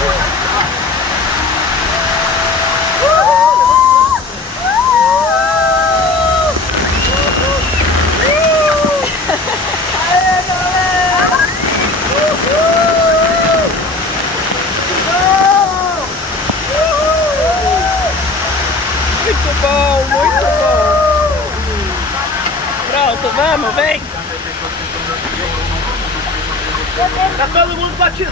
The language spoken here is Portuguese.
Muito bom, muito bom. Pronto, vamos, vem. Tá todo mundo batizado.